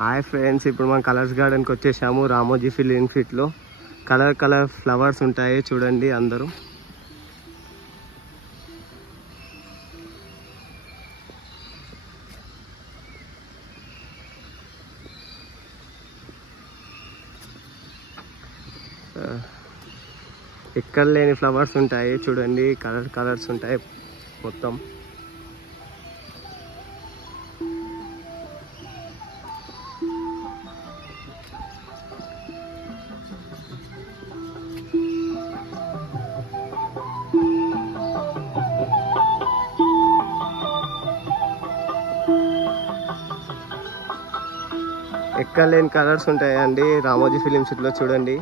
Hi friends, ఇప్పుడు మనం colours గార్డెన్కి వచ్చేసాము. రామోజీ ఫిలిం సిటీలో కలర్ ఫ్లవర్స్ ఉంటాయి చూడండి అందరూ. ఎక్కడ లేని ఫ్లవర్స్ ఉంటాయి చూడండి, కలర్స్ ఉంటాయి మొత్తం. ఎక్కడ లేని కలర్స్ ఉంటాయండి రామోజీ ఫిలిం సిటీలో చూడండి.